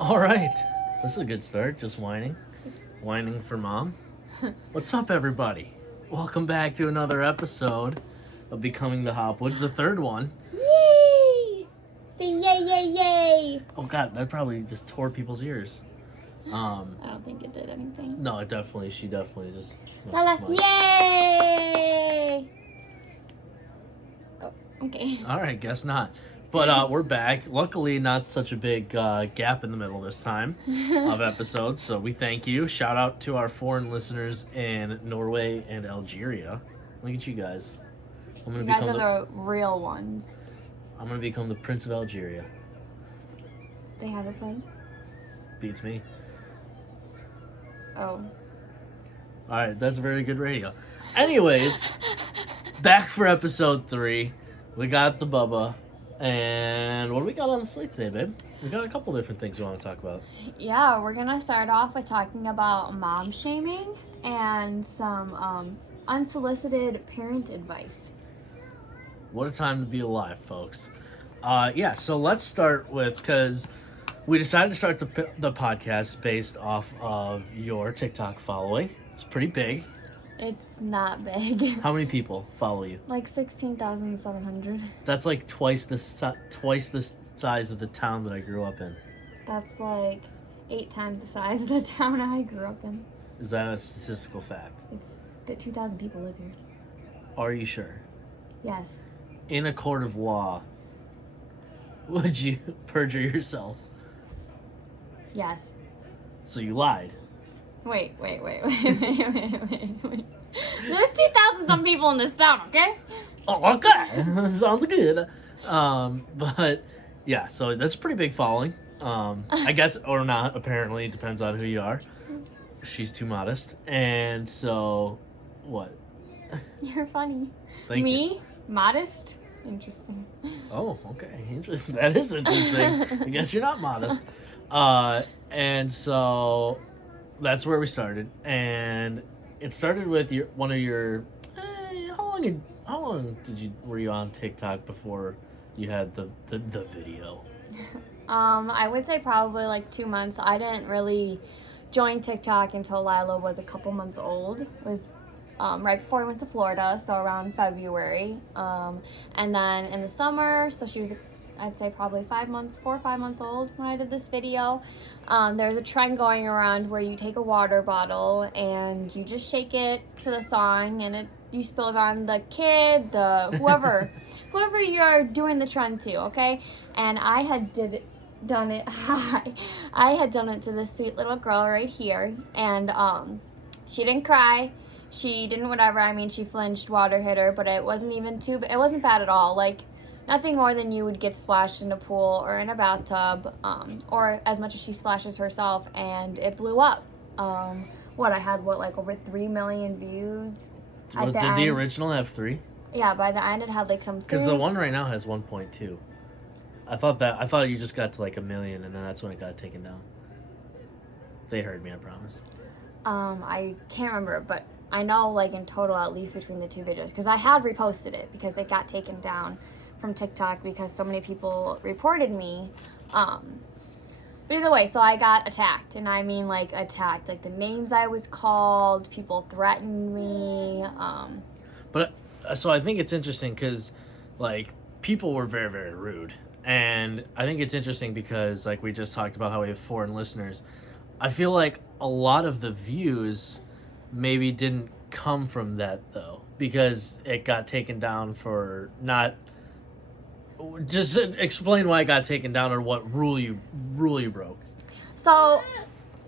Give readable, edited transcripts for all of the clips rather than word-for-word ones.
All right. This is a good start. Just whining. Whining for mom. What's up, everybody? Welcome back to another episode of Becoming the Hopwoods, the third one. Yay! Say yay, yay, yay! Oh, God, that probably just tore people's ears. I don't think it did anything. No, she definitely just... La la, yay! Oh, okay. All right, guess not. But we're back. Luckily, not such a big gap in the middle this time of episodes, so we thank you. Shout out to our foreign listeners in Norway and Algeria. Look at you guys. You guys are the real ones. I'm going to become the Prince of Algeria. They have a prince? Beats me. Oh. All right, that's very good radio. Anyways, back for episode 3. We got the Bubba. And what do we got on the slate today, babe? We got a couple different things we want to talk about. Yeah, we're going to start off with talking about mom shaming and some unsolicited parent advice. What a time to be alive, folks. So let's start with, because we decided to start the podcast based off of your TikTok following. It's pretty big. It's not big. How many people follow you? Like 16,700. That's like twice the size of the town that I grew up in. That's like 8 times the size of the town I grew up in. Is that a statistical fact? It's that 2,000 people live here. Are you sure? Yes. In a court of law, would you perjure yourself? Yes. So you lied. Wait. There's 2,000 some people in this town, okay? Oh, okay. Sounds good. But yeah, so that's a pretty big following. I guess, or not, apparently. It depends on who you are. She's too modest. And so, what? You're funny. Thank you. Me? Modest? Interesting. Oh, okay. Interesting. That is interesting. I guess you're not modest. And so that's where we started. And it started with one of your. How long were you on TikTok before you had the video? I would say probably like 2 months. I didn't really join TikTok until Lila was a couple months old. It was right before I went to Florida, so around February. And then in the summer, so she was, I'd say probably 4 or 5 months old when I did this video. There's a trend going around where you take a water bottle and you just shake it to the song, and you spill it on the kid, whoever you're doing the trend to, okay? And I had done it to this sweet little girl right here, and she didn't cry. She didn't whatever. I mean, she flinched, water hit her, but it wasn't it wasn't bad at all. Like, nothing more than you would get splashed in a pool or in a bathtub, or as much as she splashes herself, and it blew up. I had over 3 million views. Did the original have 3? Yeah, by the end it had like some. Because the one right now has 1.2. I thought you just got to like 1 million, and then that's when it got taken down. They heard me, I promise. I can't remember, but I know like in total at least between the 2 videos, because I had reposted it because it got taken down from TikTok because so many people reported me. But either way, so I got attacked, and I mean like attacked, like the names I was called, people threatened me. But so I think it's interesting because like people were very, very rude, and I think it's interesting because like we just talked about how we have foreign listeners. I feel like a lot of the views maybe didn't come from that though, because it got taken down for not. Just explain why it got taken down, or what rule you broke. So,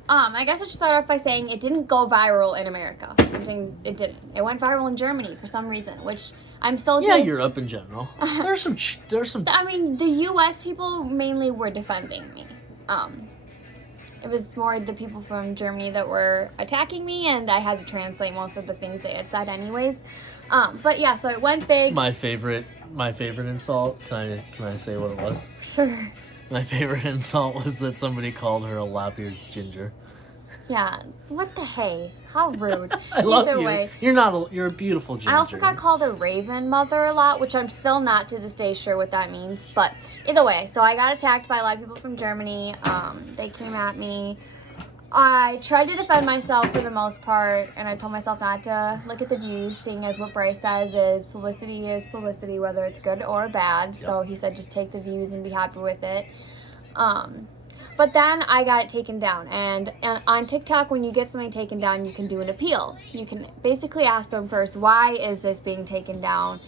I guess I should start off by saying it didn't go viral in America. I'm saying it didn't. It went viral in Germany for some reason, which I'm still. Yeah, Europe in general. There's some. I mean, the U.S. people mainly were defending me. It was more the people from Germany that were attacking me, and I had to translate most of the things they had said anyways. But yeah, so it went big. My favorite insult. Can I say what it was? Sure. My favorite insult was that somebody called her a lop-eared ginger. Yeah. What the hey? How rude. I love Either you. way. You're a beautiful ginger. I also got called a raven mother a lot, which I'm still not to this day sure what that means. But either way, so I got attacked by a lot of people from Germany. They came at me. I tried to defend myself for the most part, and I told myself not to look at the views, seeing as what Bryce says is publicity, whether it's good or bad. Yep. So he said just take the views and be happy with it. But then I got it taken down, and on TikTok, when you get something taken down, you can do an appeal. You can basically ask them first, why is this being taken down,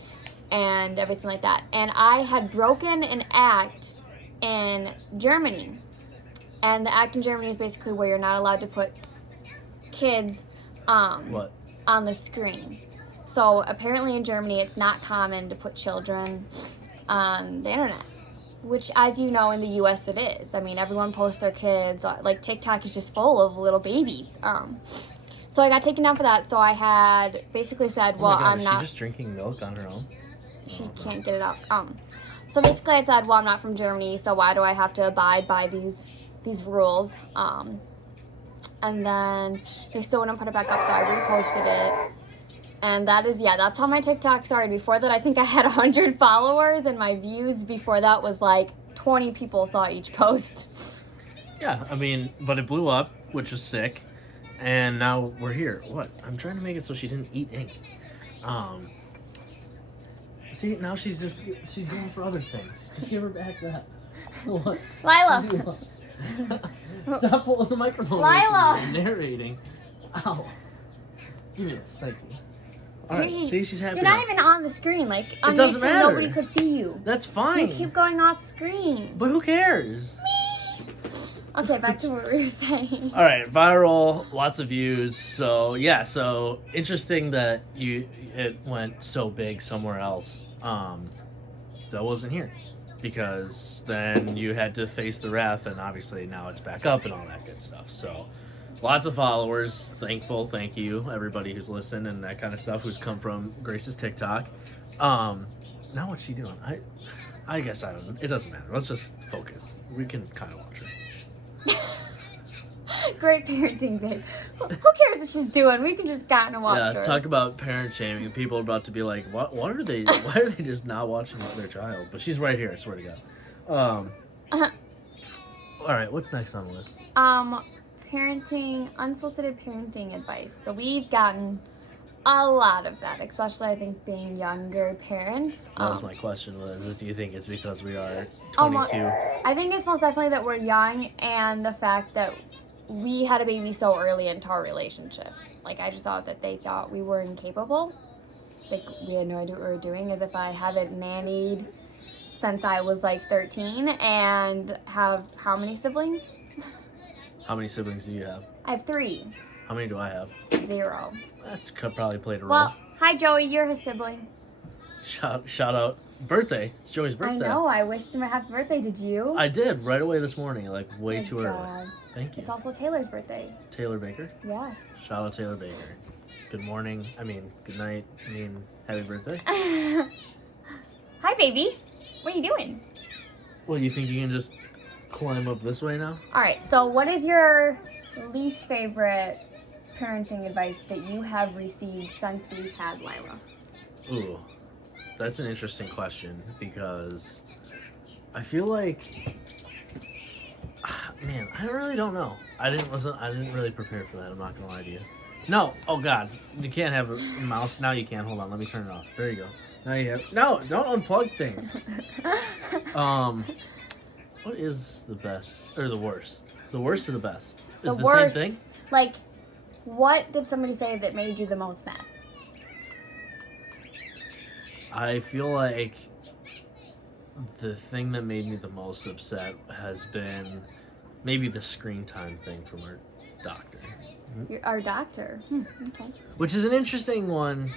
and everything like that. And I had broken an act in Germany, and the act in Germany is basically where you're not allowed to put kids on the screen. So apparently in Germany, it's not common to put children on the internet. Which, as you know, in the U.S. it is. I mean, everyone posts their kids. Like, TikTok is just full of little babies. So I got taken down for that. So I had basically said, well, I'm not... Is she just drinking milk on her own? She can't get it out. So basically I said, well, I'm not from Germany, so why do I have to abide by these rules? And then they still wouldn't put it back up, so I reposted it. And that's how my TikTok started. Before that, I think I had 100 followers, and my views before that was like 20 people saw each post. Yeah, I mean, but it blew up, which was sick, and now we're here. What? I'm trying to make it so she didn't eat ink. See, now she's going for other things. Just give her back that. What? Lila. Stop pulling the microphone. Lila. Away from me. I'm narrating. Ow. Give me this. Thank you. All right, see, she's happy. You're not even on the screen. Like, on it doesn't YouTube, matter. Nobody could see you. That's fine. You keep going off screen. But who cares? Me. Okay, back to what we were saying. All right, viral, lots of views. So yeah, so interesting that it went so big somewhere else. That wasn't here, because then you had to face the wrath, and obviously now it's back up and all that good stuff. So. Lots of followers. Thank you, everybody who's listened and that kind of stuff, who's come from Grace's TikTok. Now what's she doing? I guess I don't know. It doesn't matter. Let's just focus. We can kind of watch her. Great parenting, babe. Who cares what she's doing? We can just kind of watch her. Yeah, talk about parent shaming. People are about to be like, what are they? Why are they just not watching their child? But she's right here, I swear to God. All right, what's next on the list? Unsolicited parenting advice. So we've gotten a lot of that, especially I think being younger parents. That was my question, was do you think it's because we are 22? I think it's most definitely that we're young, and the fact that we had a baby so early into our relationship. Like, I just thought that they thought we were incapable. Like, we had no idea what we were doing, as if I haven't nannied since I was like 13 and have how many siblings? How many siblings do you have? I have 3. How many do I have? 0. That's probably played a role. Well, hi Joey, you're his sibling. Shout out. Birthday. It's Joey's birthday. I know, I wished him a happy birthday. Did you? I did, right away this morning, like way Good too job. early. Thank you. It's also Taylor's birthday. Taylor Baker? Yes. Shout out Taylor Baker. Good morning. Good night. Happy birthday. Hi, baby. What are you doing? Well, you think you can just climb up this way now? All right, so what is your least favorite parenting advice that you have received since we've had Lila? Ooh, that's an interesting question, because I feel like, man, I really don't know. I didn't really prepare for that. I'm not gonna lie to you. No, oh God, you can't have a mouse. Now you can. Hold on, let me turn it off. There you go. Now you have. No, don't unplug things. What is the best or the worst? The worst or the best? Is the worst, same thing? Like, what did somebody say that made you the most mad? I feel like the thing that made me the most upset has been maybe the screen time thing from our doctor. Our doctor. Okay. Which is an interesting one.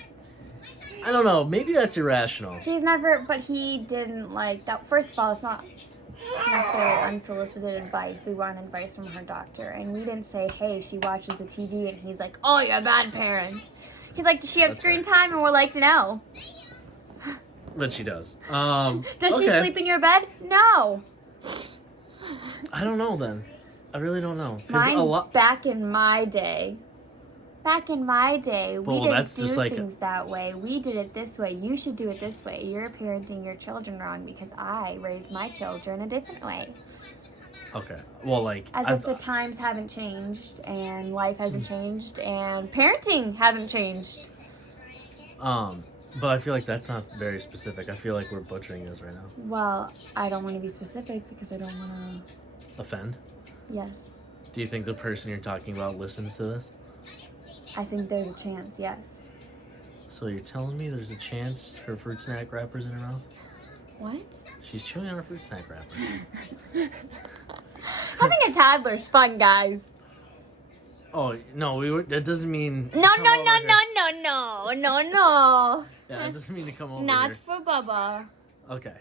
I don't know. Maybe that's irrational. But he didn't like that. First of all, it's not necessarily unsolicited advice. We want advice from her doctor. And we didn't say, hey, she watches the TV. And he's like, oh, you're bad parents. He's like, does she have screen time? And we're like, no. But she does. Does she sleep in your bed? No. I don't know then. I really don't know. 'Cause Mine's back in my day. Back in my day, we didn't do things that way. We did it this way. You should do it this way. You're parenting your children wrong because I raised my children a different way. Okay. Well, like... As if the times haven't changed, and life hasn't changed, and parenting hasn't changed. But I feel like that's not very specific. I feel like we're butchering this right now. Well, I don't want to be specific because I don't want to... Offend? Yes. Do you think the person you're talking about listens to this? I think there's a chance, yes. So you're telling me there's a chance her fruit snack wrapper's in her mouth? What? She's chewing on her fruit snack wrapper. Having a toddler's fun, guys. Oh, no, that doesn't mean... No. Yeah, that doesn't mean to come over Not here. for Bubba. Okay.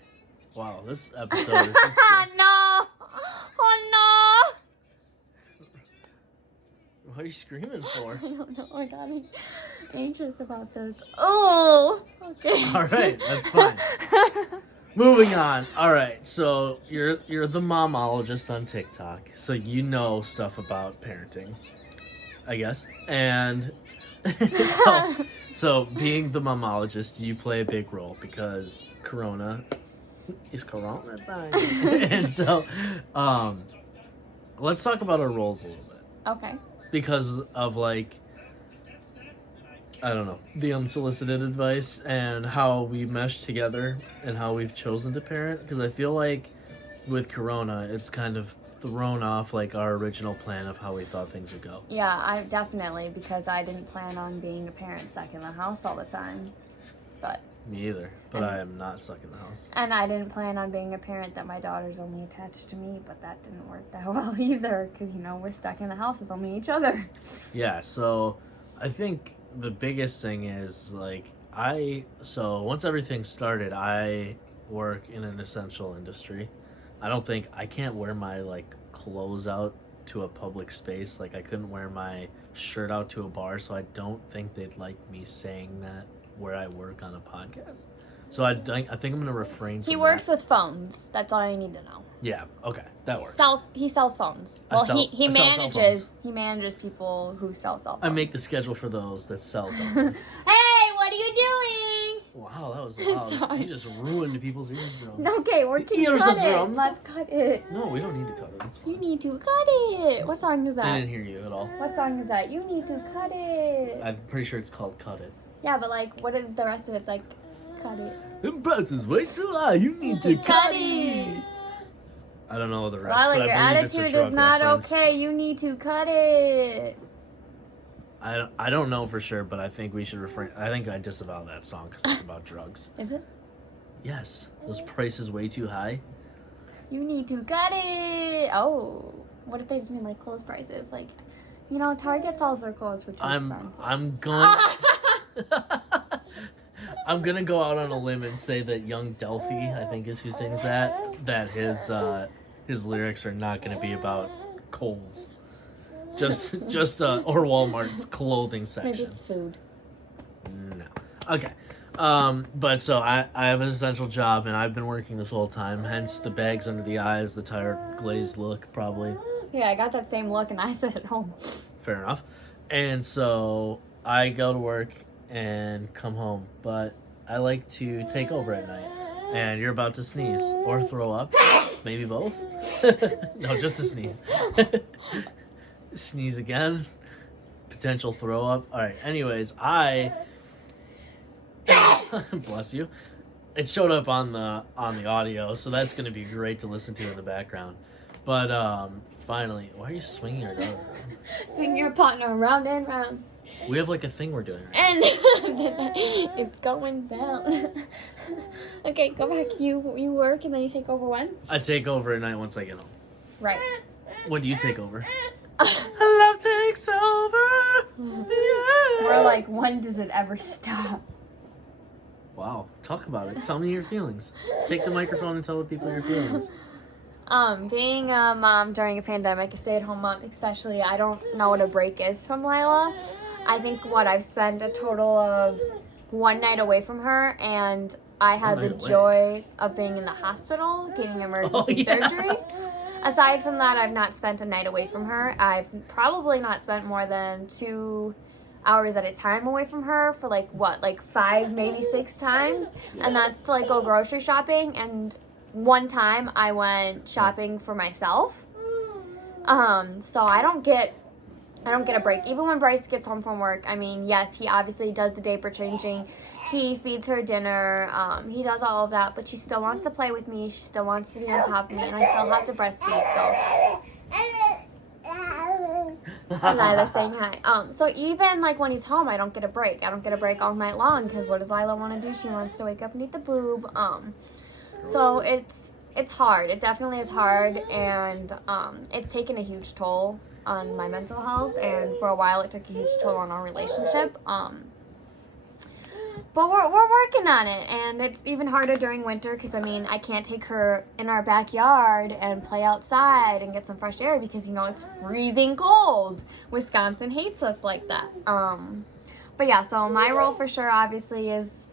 Wow, this episode is... No! Oh, no! What are you screaming for? I don't know. I got anxious about this. Oh! Okay. All right, that's fine. Moving on. All right, so you're the momologist on TikTok, so you know stuff about parenting, I guess. And so being the momologist, you play a big role because Corona is Corona time. And so let's talk about our roles a little bit. Okay. Because of, like, I don't know, the unsolicited advice and how we mesh together and how we've chosen to parent. Because I feel like with Corona, it's kind of thrown off, like, our original plan of how we thought things would go. Yeah, I definitely, because I didn't plan on being a parent stuck in the house all the time. But... Me either, but I am not stuck in the house. And I didn't plan on being a parent that my daughter's only attached to me, but that didn't work that well either, because, we're stuck in the house with only each other. Yeah, so I think the biggest thing is, like, once everything started, I work in an essential industry. I can't wear my, like, clothes out to a public space. Like, I couldn't wear my shirt out to a bar, so I don't think they'd like me saying that where I work on a podcast. So I think I'm going to refrain from He works with phones. That's all I need to know. Yeah, okay. That works. He sells phones. Well, he manages people who sell cell phones. I make the schedule for those that sell cell phones. Hey, what are you doing? Wow, that was loud. Sorry. You just ruined people's eardrums. Okay, we're keeping it. Let's cut it. No, we don't need to cut it. It's fine. You need to cut it. What song is that? I didn't hear you at all. What song is that? You need to cut it. I'm pretty sure it's called Cut It. Yeah, but, like, what is the rest of it? It's like, cut it. The price is way too high. You need to cut it. I don't know the rest, Lila, but your I believe it's a attitude drug is not reference. okay. You need to cut it. I don't know for sure, but I think we should refrain. I think I disavow that song because it's about drugs. Is it? Yes. Those prices way too high. You need to cut it. Oh, what if they just mean, like, clothes prices? Like, Target sells their clothes for too expensive. I'm gonna go out on a limb and say that Young Delphi, I think is who sings that his lyrics are not gonna be about Kohl's. Just or Walmart's clothing section. Maybe it's food. No. Okay. But so I have an essential job and I've been working this whole time, hence the bags under the eyes, the tired glazed look probably. Yeah, I got that same look and I sit at home. Fair enough. And so I go to work and come home, but I like to take over at night. And you're about to sneeze or throw up. Maybe both. No, just a sneeze. Sneeze again. Potential throw up. All right. Anyways, bless you. It showed up on the audio, so that's going to be great to listen to in the background. But finally, why are you swinging your dog around? Swing your partner round and round. We have like a thing we're doing right And it's going down. Okay, go back. You work and then you take over when? I take over at night once I get home. Right. When do you take over? Love takes over. Yeah. We're like, when does it ever stop? Wow, talk about it. Tell me your feelings. Take the microphone and tell the people your feelings. Being a mom during a pandemic, a stay-at-home mom especially, I don't know what a break is from Lila. I think I've spent a total of one night away from her, and I had the joy of being in the hospital, getting emergency surgery. aside from that, I've not spent a night away from her. I've probably not spent more than 2 hours at a time away from her for like 5, maybe 6 times, and that's to like go grocery shopping. And one time I went shopping for myself. So I don't get a break. Even when Bryce gets home from work, I mean, yes, he obviously does the diaper changing. He feeds her dinner. He does all of that, but she still wants to play with me. She still wants to be on top of me, and I still have to breastfeed, so. Lila's saying hi. So even like when he's home, I don't get a break. I don't get a break all night long because what does Lila want to do? She wants to wake up and eat the boob. So it's hard. It definitely is hard, and it's taken a huge toll on my mental health, and for a while it took a huge toll on our relationship. But we're working on it, and it's even harder during winter because, I mean, I can't take her in our backyard and play outside and get some fresh air because, it's freezing cold. Wisconsin hates us like that. But yeah, so my role for sure obviously is,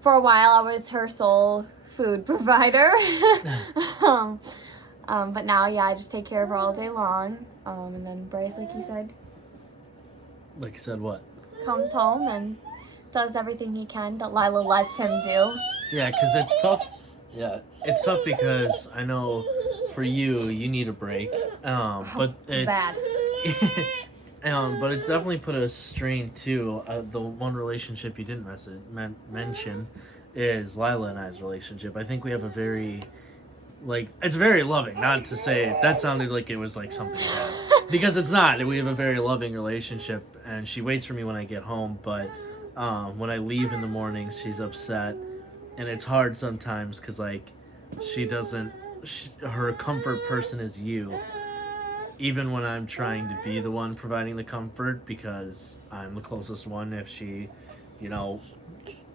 for a while I was her sole food provider. But now, yeah, I just take care of her all day long. And then Bryce, like you said. Like you said what? Comes home and does everything he can that Lila lets him do. Yeah, because it's tough. Yeah, it's tough because I know for you need a break. But it's bad. But it's definitely put a strain too. The one relationship you didn't mention is Lila and I's relationship. I think we have a very, it's very loving. Not to say that sounded like it was like something bad, because it's not. We have a very loving relationship, and she waits for me when I get home. But when I leave in the morning, she's upset, and it's hard sometimes because she doesn't. Her comfort person is you. Even when I'm trying to be the one providing the comfort, because I'm the closest one. If she,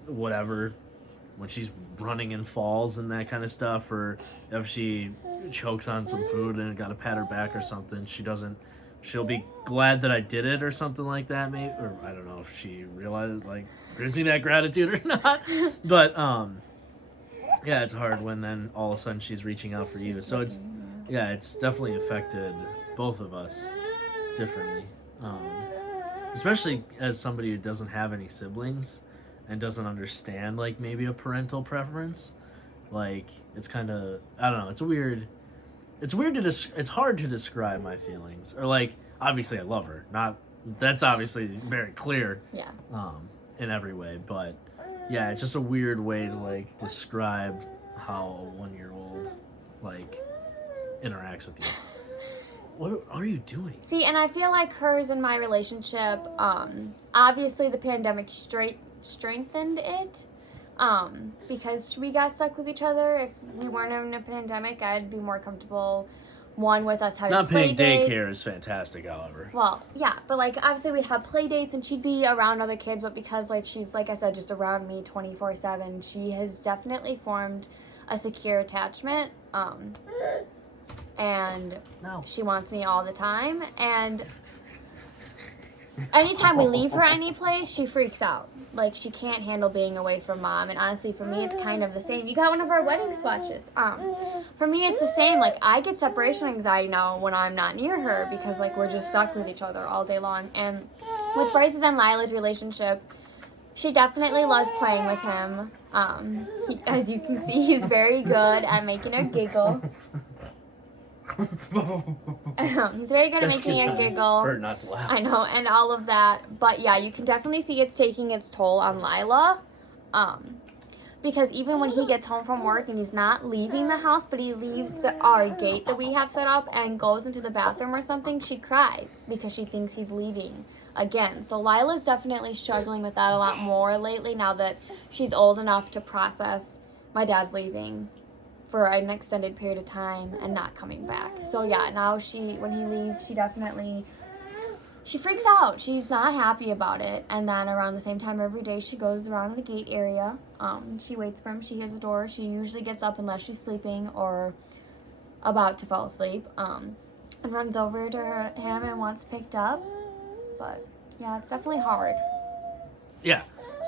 whatever, when she's running and falls and that kind of stuff, or if she chokes on some food and got to pat her back or something, she'll be glad that I did it or something like that, maybe, or I don't know if she realizes, gives me that gratitude or not, but, yeah, it's hard when then all of a sudden she's reaching out for you, so it's definitely affected both of us differently, especially as somebody who doesn't have any siblings and doesn't understand maybe a parental preference. It's kind of, I don't know, it's hard to describe my feelings, or obviously I love her, that's obviously very clear, Yeah. In every way, but yeah, it's just a weird way to describe how a 1-year-old interacts with you. What are you doing? See, and I feel like hers and my relationship, obviously the pandemic strengthened it, because we got stuck with each other. If we weren't in a pandemic, I'd be more comfortable, one, with us having Not play paying dates. daycare is fantastic, however. Well, yeah, but obviously we'd have play dates and she'd be around other kids, but because she's, like I said, just around me 24/7, she has definitely formed a secure attachment, and she wants me all the time, and anytime we leave her any place, she freaks out. She can't handle being away from mom, and honestly, for me, it's kind of the same. You got one of our wedding swatches. For me, it's the same. I get separation anxiety now when I'm not near her because, we're just stuck with each other all day long. And with Bryce's and Lila's relationship, she definitely loves playing with him. As you can see, he's very good at making her giggle. He's very good at making her giggle. For her not to laugh. I know, and all of that. But yeah, you can definitely see it's taking its toll on Lila. Because even when he gets home from work and he's not leaving the house, but he leaves our gate that we have set up and goes into the bathroom or something, she cries because she thinks he's leaving again. So Lila's definitely struggling with that a lot more lately now that she's old enough to process my dad's leaving for an extended period of time and not coming back. So yeah, now when he leaves, she freaks out. She's not happy about it. And then around the same time every day, she goes around the gate area. She waits for him. She hears the door. She usually gets up unless she's sleeping or about to fall asleep, and runs over to him and wants picked up. But yeah, it's definitely hard. Yeah.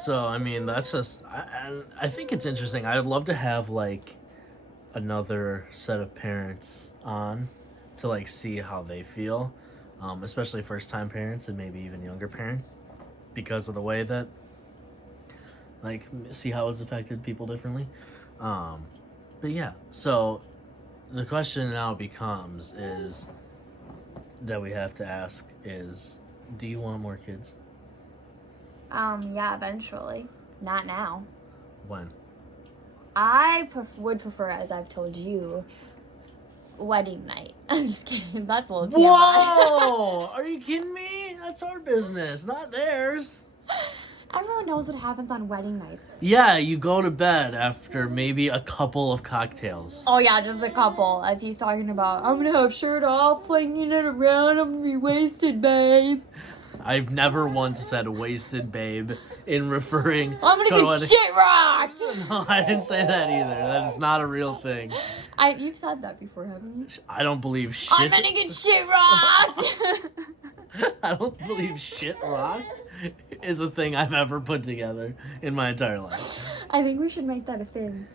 So, I mean, that's just, I think it's interesting. I'd love to have another set of parents on to like see how they feel, especially first time parents and maybe even younger parents, because of the way that like see how it's affected people differently. But yeah, so the question now becomes is that we have to ask is, do you want more kids? Yeah, eventually. Not now. When? I would prefer, as I've told you, wedding night. I'm just kidding. That's a little TMI. Whoa! Are you kidding me? That's our business, not theirs. Everyone knows what happens on wedding nights. Yeah, you go to bed after maybe a couple of cocktails. Oh yeah, just a couple. As he's talking about, I'm gonna have shirt off, flinging it around. I'm gonna be wasted, babe. I've never once said wasted, babe, in referring I'm gonna get shit rocked. No, I didn't say that either. That is not a real thing. You've said that before, haven't you? I don't believe shit. I'm gonna get shit rocked. I don't believe shit rocked is a thing I've ever put together in my entire life. I think we should make that a thing.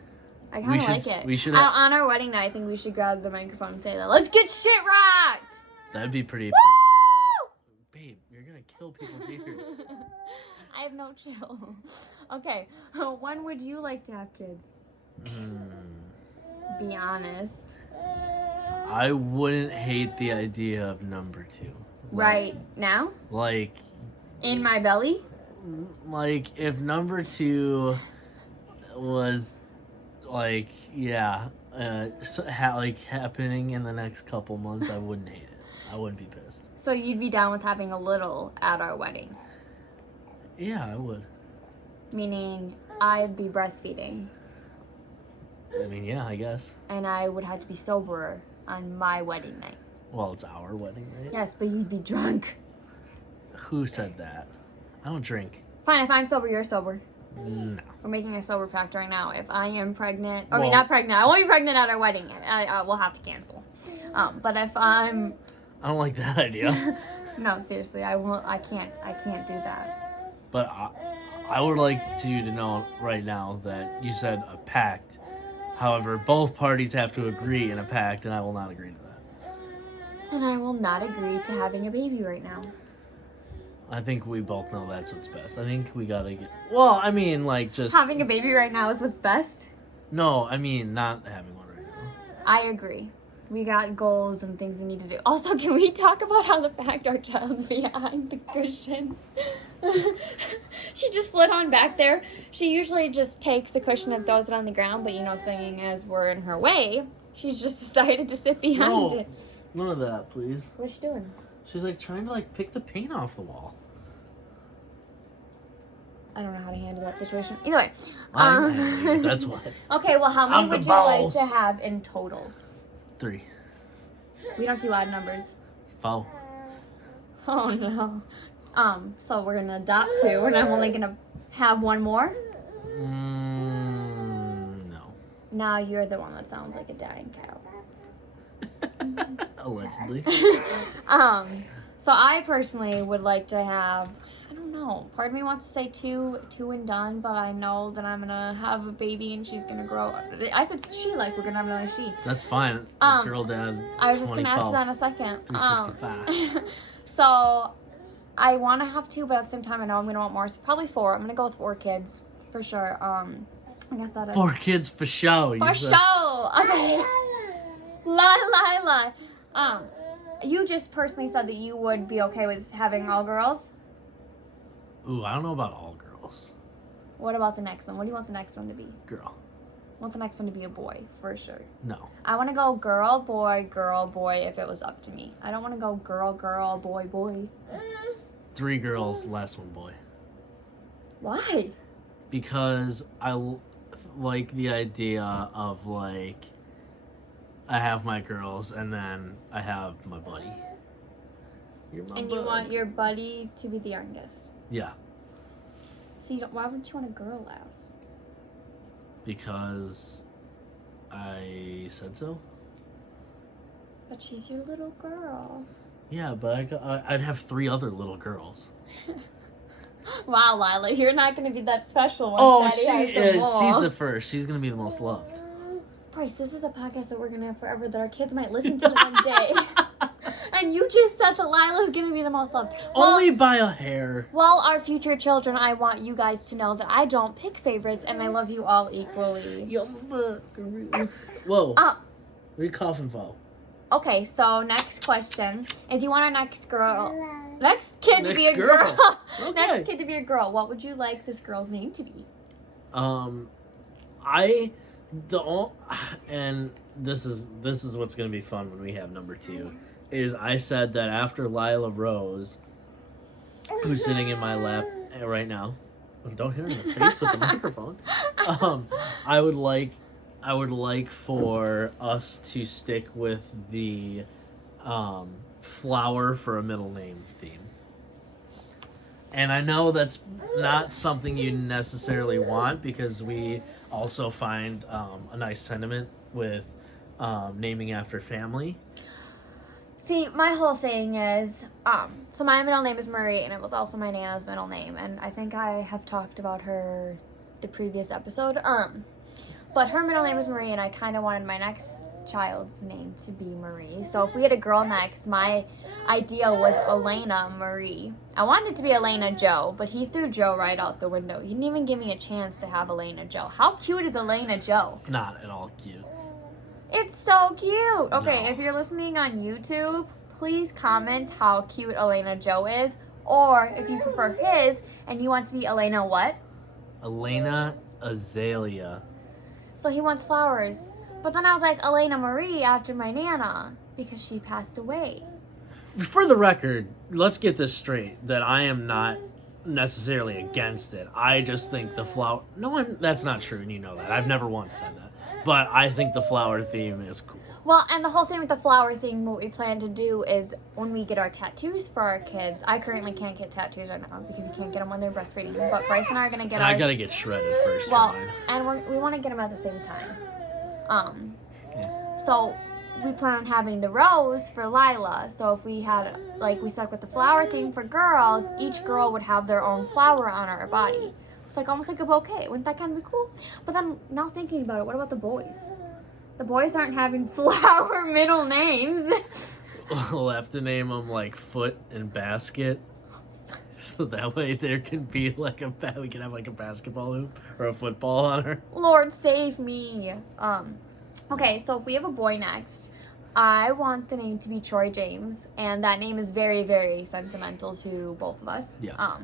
I kind of like it. We should. On our wedding night, I think we should grab the microphone and say that. Let's get shit rocked. That'd be pretty. Woo! Babe, you're gonna kill people's ears. I have no chill. Okay, when would you like to have kids? Be honest. I wouldn't hate the idea of number 2. Right now? Like. In my belly? Like, if number 2 was, like, yeah, happening in the next couple months, I wouldn't hate it. I wouldn't be pissed. So you'd be down with having a little at our wedding? Yeah, I would. Meaning, I'd be breastfeeding. I mean, yeah, I guess. And I would have to be sober on my wedding night. Well, it's our wedding, right? Yes, but you'd be drunk. Who said that? I don't drink. Fine, if I'm sober, you're sober. No. We're making a sober pact right now. If I am pregnant, not pregnant. I won't be pregnant at our wedding. I will have to cancel. But if I'm... I don't like that idea. No, seriously, I won't. I can't do that. But I would like you to know right now that you said a pact. However, both parties have to agree in a pact, and I will not agree to that. Then I will not agree to having a baby right now. I think we both know that's what's best. I think we gotta get... Well, I mean, like, just... Having a baby right now is what's best? No, I mean, not having one right now. I agree. We got goals and things we need to do. Also, can we talk about how the fact our child's behind the cushion? She just slid on back there. She usually just takes the cushion and throws it on the ground, but seeing as we're in her way, she's just decided to sit behind it. None of that, please. What's she doing? She's like trying to like pick the paint off the wall. I don't know how to handle that situation. Either way. That's why. Okay, well, how many would you like to have in total? 3. We don't do odd numbers. 4. Oh no. So we're gonna adopt 2, and I'm only gonna have 1 more? No. Now you're the one that sounds like a dying cow. Allegedly. So I personally would like to have, I don't know, part of me wants to say 2 and done, but I know that I'm gonna have a baby and she's gonna grow. I said she, like we're gonna have another she. That's fine. Girl dad. I was just gonna ask that in a second. 365. So I want to have 2, but at the same time I know I'm gonna want more. So probably 4. I'm gonna go with 4 kids for sure. I guess that is 4 kids for show. For show. Okay. Lie. You just personally said that you would be okay with having all girls. Ooh, I don't know about all girls. What about the next one? What do you want the next one to be? Girl. I want the next one to be a boy, for sure. No. I want to go girl, boy if it was up to me. I don't want to go girl, boy, boy. 3 girls, last 1 boy. Why? Because I like the idea of like I have my girls and then I have my buddy. And you want your buddy to be the youngest? Yeah. So why wouldn't you want a girl last? Because I said so. But she's your little girl. Yeah, but I'd have 3 other little girls. Wow, Lila, you're not going to be that special once Daddy has them all. She's the first. She's going to be the most loved. Bryce, this is a podcast that we're going to have forever that our kids might listen to one day. And you just said that Lila's going to be the most loved. Only by a hair. Well, our future children, I want you guys to know that I don't pick favorites and I love you all equally. Whoa. What are you coughing for? Okay, so next question is, you want our next kid to be a girl. Okay. Next kid to be a girl. What would you like this girl's name to be? And this is what's gonna be fun when we have number 2. Is I said that after Lila Rose, who's sitting in my lap right now, don't hit her in the face with the microphone. I would like for us to stick with the flower for a middle name theme. And I know that's not something you necessarily want, because we also find a nice sentiment with naming after family. See, my whole thing is, so my middle name is Marie, and it was also my Nana's middle name, and I think I have talked about her the previous episode. But her middle name is Marie, and I kind of wanted my next child's name to be Marie. So if we had a girl next, my idea was Elena Marie. I wanted it to be Elena Joe, but he threw Joe right out the window. He didn't even give me a chance to have Elena Joe. How cute is Elena Joe? Not at all cute. It's so cute. Okay, No. If you're listening on YouTube, please comment how cute Elena Joe is. Or if you prefer his and you want to be Elena what? Elena Azalea. So he wants flowers. But then I was like, Elena Marie after my Nana, because she passed away. For the record, let's get this straight, that I am not necessarily against it. I just think the flower... No, that's not true, and you know that. I've never once said that. But I think the flower theme is cool. Well, and the whole thing with the flower thing, what we plan to do is when we get our tattoos for our kids, I currently can't get tattoos right now because you can't get them when they're breastfeeding. But Bryce and I are going to get And ours. I gotta get shredded first. Well, for mine. and we want to get them at the same time. Yeah. So we plan on having the rose for Lila. So if we had, we stuck with the flower thing for girls, each girl would have their own flower on her body. It's almost like a bouquet. Wouldn't that kind of be cool? But then, now thinking about it, what about the boys? The boys aren't having flower middle names. We'll have to name them Foot and Basket. So that way there can be we can have a basketball hoop or a football on her. Lord save me. Okay, so if we have a boy next, I want the name to be Troy James, and that name is very, very sentimental to both of us. Yeah.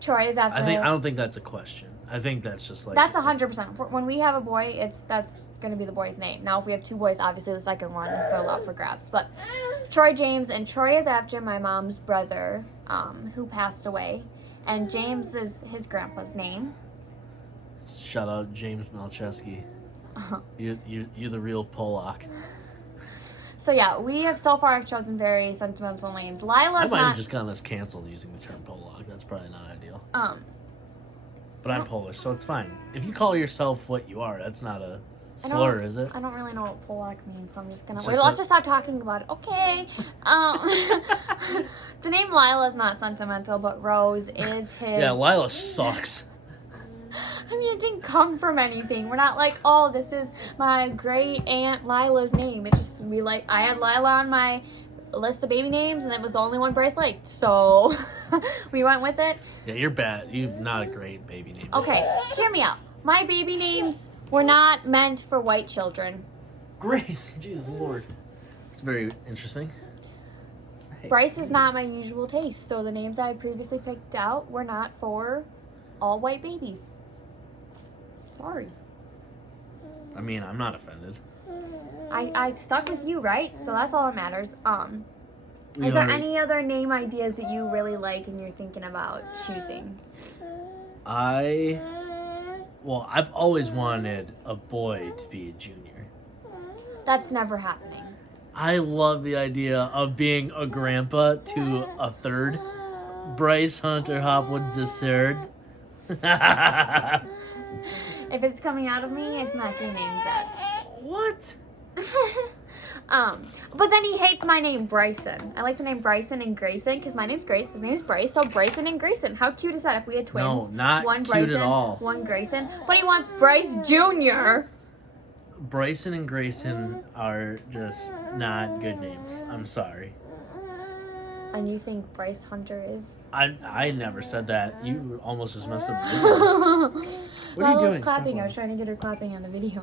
Troy is after. I don't think that's a question. I think that's just That's 100%. When we have a boy, that's gonna be the boy's name. Now, if we have two boys, obviously the second one is still up for grabs. But Troy James, and Troy is after my mom's brother, who passed away, and James is his grandpa's name. Shout out James Malcheski. You're the real Polak. So yeah, we have so far chosen very sentimental names. Lila's I might not. have just gotten us canceled using the term Polak. That's probably not ideal. But I'm Polish, so it's fine. If you call yourself what you are, that's not a slur, is it? I don't really know what Polak means, so I'm just gonna. It's Let's just stop talking about it. Okay. The name Lila is not sentimental, but Rose is his. Yeah, Lila sucks. I mean, it didn't come from anything. We're not like, oh, this is my great aunt Lila's name. It just I had Lila on my list of baby names, and it was the only one Bryce liked, so we went with it. Yeah, you're bad. You've not a great baby name. Okay, hear me out. My baby names were not meant for white children. Grace, Jesus Lord, it's very interesting. Bryce is not my usual taste, so the names I had previously picked out were not for all white babies. Sorry. I mean, I'm not offended. I stuck with you, right? So that's all that matters. Is there any other name ideas that you really like and you're thinking about choosing? I've always wanted a boy to be a junior. That's never happening. I love the idea of being a grandpa to a third. Bryce Hunter Hopwood's a third. If it's coming out of me, it's not getting named that. What? But then he hates my name, Bryson. I like the name Bryson and Grayson because my name's Grace, his name's Bryce, so Bryson and Grayson. How cute is that if we had twins? No, not one cute Bryson, at all. one Grayson. But he wants Bryce Jr. Bryson and Grayson are just not good names. I'm sorry. And you think Bryce Hunter is? I never said that. You almost just messed up the video. What are you doing? Clapping. I was trying to get her clapping on the video.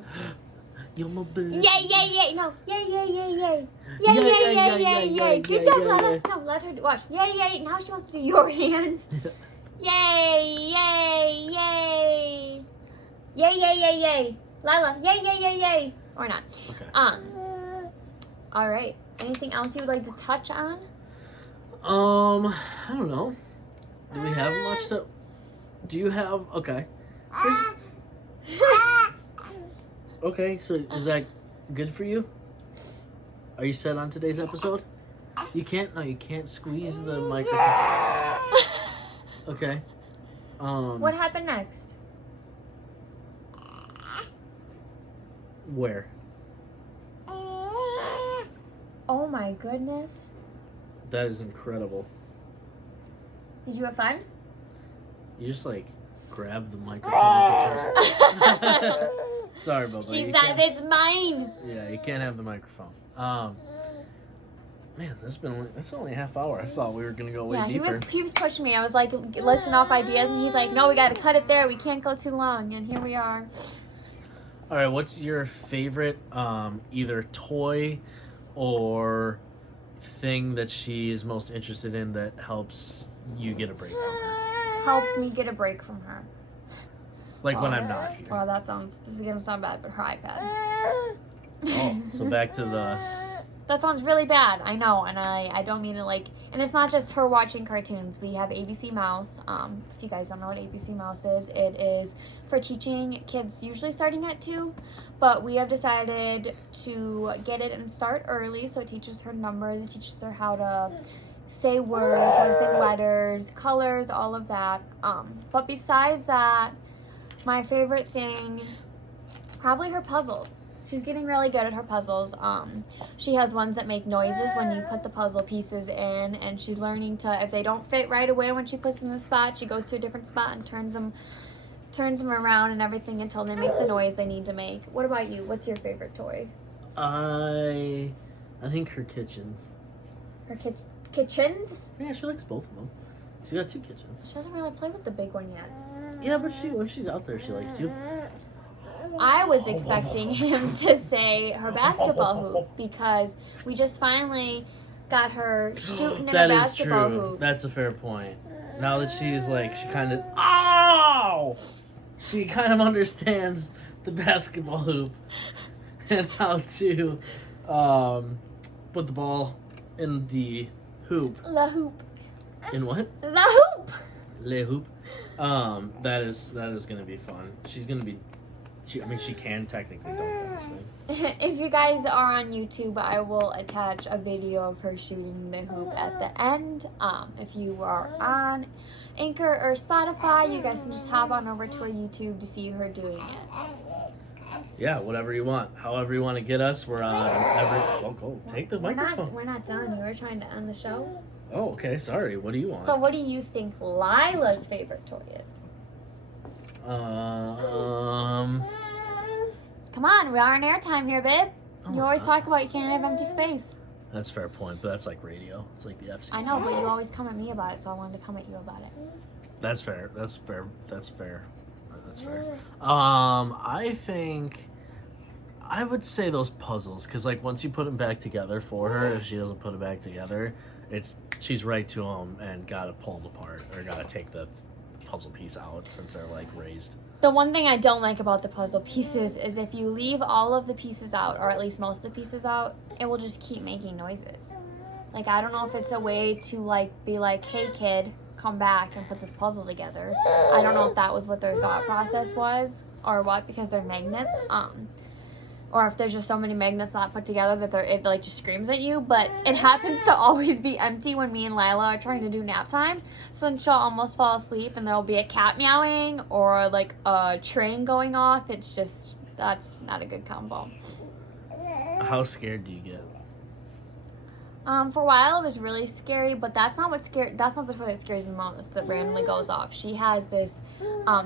You're my baby. Yay, yay, yay. No. Yay, yay, yay, yay. Yay, yay, yay, yay, yay. Good job, Lila. No, let her watch. Yay, yay. Now she wants to do your hands. Yay, yay, yay. Yay, yay, yay, yay. Lila, yay, yay, yay, yay. Or not. Okay. All right. Anything else you would like to touch on? I don't know. Do we have much to... Do you have... Okay. Okay, so is that good for you? Are you set on today's episode? You can't squeeze the microphone. Okay. What happened next? Where? Oh my goodness. That is incredible. Did you have fun? You just like grab the microphone. Sorry, Bubba. She says it's mine. Yeah, you can't have the microphone. Man, that's only a half hour. I thought we were gonna go way deeper. He was pushing me. I was like listing off ideas, and he's like, "No, we got to cut it there. We can't go too long." And here we are. All right, what's your favorite either toy or thing that she is most interested in that helps you get a break from her? Helps me get a break from her. Like when I'm not here. Well, this is gonna sound bad, but her iPad. Oh, so back to the... That sounds really bad, I know, and I don't mean it like... And it's not just her watching cartoons. We have ABC Mouse. If you guys don't know what ABC Mouse is, it is for teaching kids, usually starting at 2. But we have decided to get it and start early, so it teaches her numbers, it teaches her how to say words, how to say letters, colors, all of that. But besides that, my favorite thing, probably her puzzles. She's getting really good at her puzzles. She has ones that make noises when you put the puzzle pieces in, and she's learning to, if they don't fit right away when she puts them in a spot, she goes to a different spot and turns them around and everything until they make the noise they need to make. What about you? What's your favorite toy? I think her kitchens. Her kitchens? Yeah, she likes both of them. She's got 2 kitchens. She doesn't really play with the big one yet. Yeah, but when she's out there, she likes to. I was expecting him to say her basketball hoop because we just finally got her shooting in a basketball hoop. That's a fair point. Now that she's like, she kind of, ow! She kind of understands the basketball hoop and how to put the ball in the hoop. The hoop. In what? The hoop! Le hoop. That is gonna be fun. She's gonna be. She can technically dunk this thing. If you guys are on YouTube, I will attach a video of her shooting the hoop at the end. If you are on Anchor or Spotify, you guys can just hop on over to her YouTube to see her doing it. Yeah, whatever you want. However you want to get us, we're on every... Oh, go. Take the microphone. We're not done. We were trying to end the show. Oh, okay. Sorry. What do you want? So what do you think Lila's favorite toy is? Come on, we are on airtime here, babe. You always talk about you can't have empty space. That's a fair point, but that's like radio. It's like the FCC. I know, but you always come at me about it, so I wanted to come at you about it. That's fair. That's fair. I think I would say those puzzles, because like once you put them back together for her, if she doesn't put them back together, she's right to them and gotta pull them apart or gotta take the puzzle piece out since they're like raised. The one thing I don't like about the puzzle pieces is if you leave all of the pieces out, or at least most of the pieces out, it will just keep making noises. Like, I don't know if it's a way to like be like, hey kid, come back and put this puzzle together. I don't know if that was what their thought process was or what, because they're magnets. Or if there's just so many magnets not put together that it like just screams at you. But it happens to always be empty when me and Lila are trying to do nap time. So then she'll almost fall asleep and there'll be a cat meowing or like a train going off. It's just, that's not a good combo. How scared do you get? For a while, it was really scary, but that's not what scared. That's not the toy that scares the most. That randomly goes off. She has this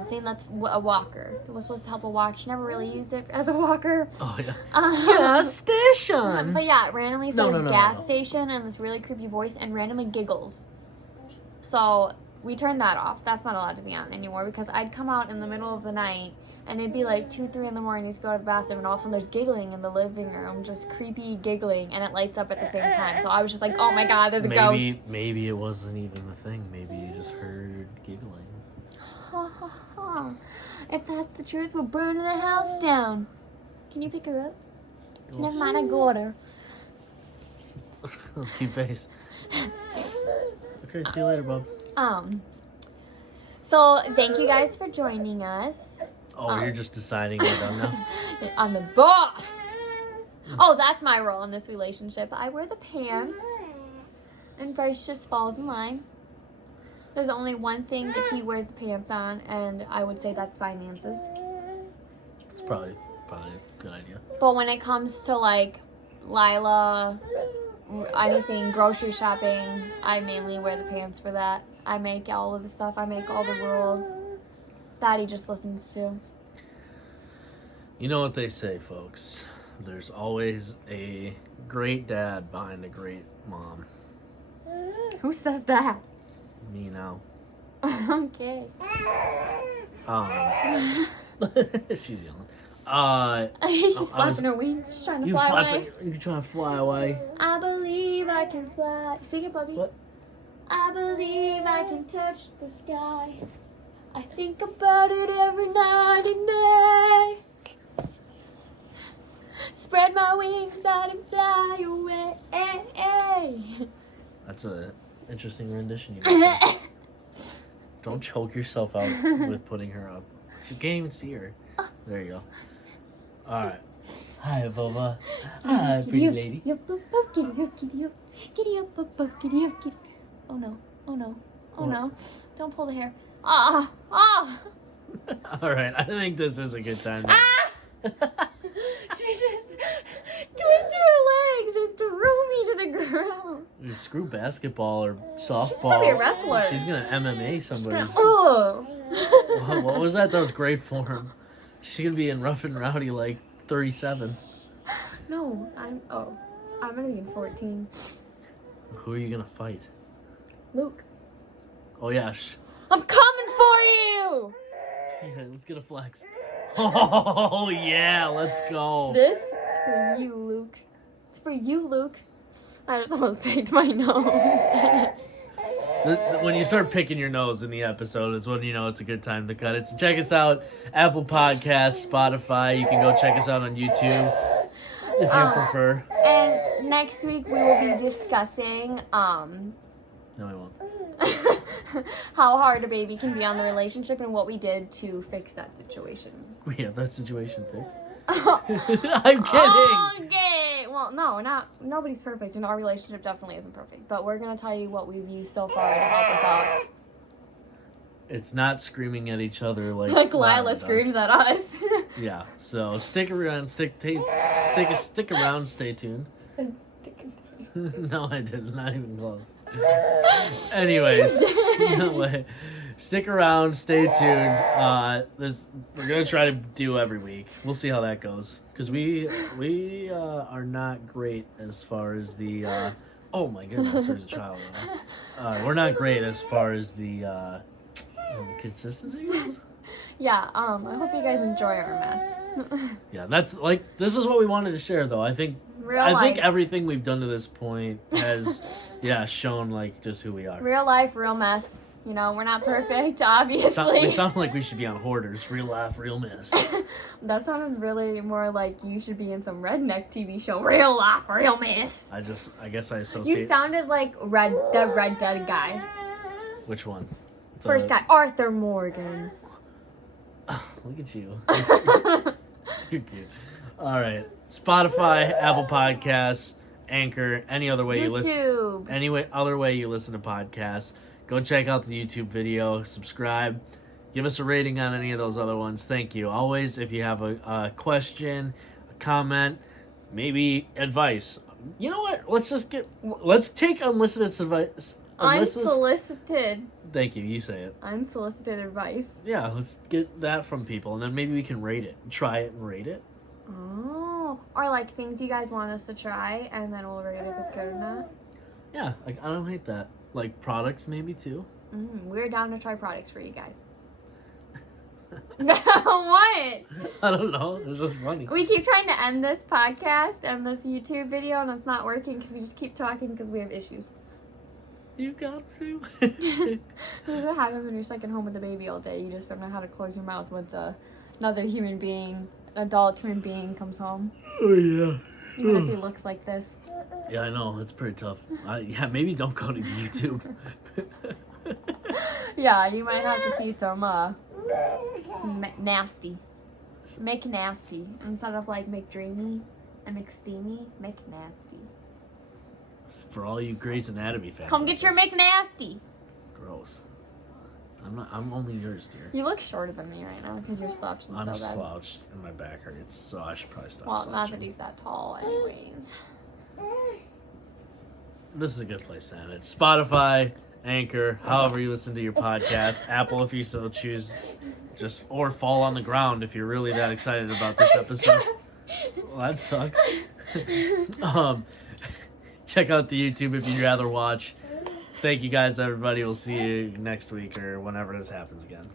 thing that's a walker. It was supposed to help her walk. She never really used it as a walker. Oh yeah. Gas station. But yeah, it randomly says No. gas station and this really creepy voice and randomly giggles. So we turned that off. That's not allowed to be on anymore because I'd come out in the middle of the night and it'd be like 2, 3 in the morning to go to the bathroom and all of a sudden there's giggling in the living room, just creepy giggling, and it lights up at the same time. So I was just like, oh my god, there's a ghost. Maybe it wasn't even the thing. Maybe you just heard giggling. Ha ha ha. If that's the truth, we're burning the house down. Can you pick her up? Never mind, I got her. That's a cute face. Okay, see you later, Bob. So thank you guys for joining us. Oh, you're just deciding what I'm now? I'm the boss. Oh, that's my role in this relationship. I wear the pants, and Bryce just falls in line. There's only one thing that he wears the pants on, and I would say that's finances. It's probably a good idea. But when it comes to like Lila, anything grocery shopping, I mainly wear the pants for that. I make all of the stuff. I make all the rules. That he just listens to. You know what they say, folks. There's always a great dad behind a great mom. Who says that? Me now. Okay. She's yelling. She's flapping her wings. She's trying to fly away. You're trying to fly away. I believe I can fly. Sing it, puppy. What? I believe I can touch the sky. I think about it every night and day. Spread my wings out and fly away. That's an interesting rendition you made. Don't choke yourself out with putting her up. She can't even see her. There you go. Alright. Hi, Boba. Hi, pretty lady. Giddy up, up, giddy up, giddy up. Giddy up, up, giddy up, giddy. Oh no, oh no, oh no. Don't pull the hair. Ah. Alright, I think this is a good time. She just twisted her legs and threw me to the ground. You screw basketball or softball. She's gonna be a wrestler. She's gonna MMA somebody. What was that? That was great form. She's gonna be in Rough and Rowdy like 37. No, I'm gonna be in 14. Who are you gonna fight? Luke. Oh yeah. I'm coming for you! Yeah, let's get a flex. Oh yeah, let's go. This is for you, Luke. It's for you, Luke. I just almost picked my nose. When you start picking your nose in the episode is when you know it's a good time to cut it. So check us out, Apple Podcasts, Spotify. You can go check us out on YouTube if you prefer. And next week we will be discussing No, we won't. how hard a baby can be on the relationship and what we did to fix that situation. We have that situation fixed. I'm kidding. Okay. Well, nobody's perfect, and our relationship definitely isn't perfect. But we're gonna tell you what we've used so far to help us out. It's not screaming at each other like Lila screams at us. Yeah. So stick around. Stick around. Stay tuned. No, I didn't. Not even close. Anyways, no way. Stick around. Stay tuned. We're gonna try to do every week. We'll see how that goes. Because we are not great as far as the. Oh my goodness, there's a child. We're not great as far as the consistency goes. Yeah. I hope you guys enjoy our mess. Yeah, that's like this is what we wanted to share though. I think everything we've done to this point has shown like just who we are. Real life, real mess. You know, we're not perfect, obviously. We sound like we should be on Hoarders. Real laugh, real mess. That sounded really more like you should be in some redneck TV show. Real laugh, real mess. I guess I associate. You sounded like the Red Dead guy. Which one? First guy, Arthur Morgan. Look at you. You're cute. All right. Spotify, Apple Podcasts, Anchor, any other way you listen. Other way you listen to podcasts. Go check out the YouTube video. Subscribe. Give us a rating on any of those other ones. Thank you. Always, if you have a question, a comment, maybe advice, You know what? Let's take unsolicited advice. Unsolicited. Thank you. You say it. Unsolicited advice. Yeah, let's get that from people, and then maybe we can rate it. Try it and rate it. Oh, or like things you guys want us to try, and then we'll rate if it's good or not. Yeah, like I don't hate that. Like products, maybe too. We're down to try products for you guys. What? I don't know. It's just funny. We keep trying to end this podcast and this YouTube video, and it's not working because we just keep talking because we have issues. You got to. This is what happens when you're stuck at home with a baby all day. You just don't know how to close your mouth once another human being, an adult human being, comes home. Oh yeah. Even if he looks like this. Yeah, I know. It's pretty tough. Maybe don't go to YouTube. Yeah, you might have to see some nasty. Make nasty. Instead of like make dreamy and make steamy, make nasty. For all you Grey's Anatomy fans. Come get your McNasty. Gross. I'm only yours, dear. You look shorter than me right now because you're slouching so bad. I'm slouched and my back hurts, so I should probably stop Well, slouching. not that he's that tall anyways. This is a good place to end it. Spotify, Anchor, however you listen to your podcast. Apple if you so choose. Or fall on the ground if you're really that excited about this episode. Well, that sucks. Check out the YouTube if you'd rather watch. Thank you guys, everybody. We'll see you next week or whenever this happens again.